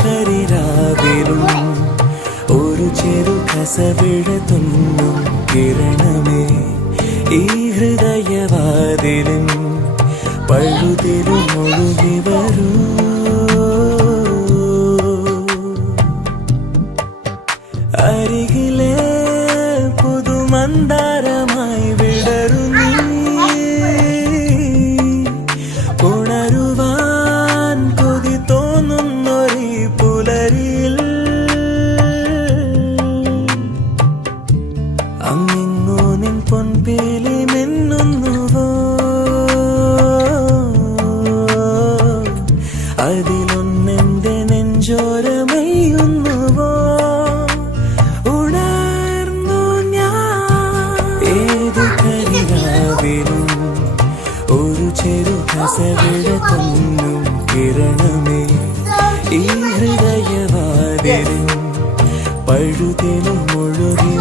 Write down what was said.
കരിരാവിലും ഒരു ചെറു കസവിട തുന്നും കിരണമേ ഈ ഹൃദയവാതിലും പഴുതിലും ഒഴുകി വരൂ. അരികിലെ പുതുമന്ദാരമായി വിടരു നീ, ഉണരുവാൻ കൊതി തോന്നുന്നൊരു പുലരിയിൽ അങ്ങിങ്ങോ നിൻ പൊൻപേലി മിന്നുന്നുവോ, അതിലൊന്നെന്റെ നെഞ്ചോരമയുന്നുവോ. ഉണർന്നു ഞാൻ ഏതു കരിരാവിലും ഒരു ചെറു കസവിട തുന്നും കിരണമേ ഈ ഹൃദയവാതിലും പഴുതിലും ഒഴുകി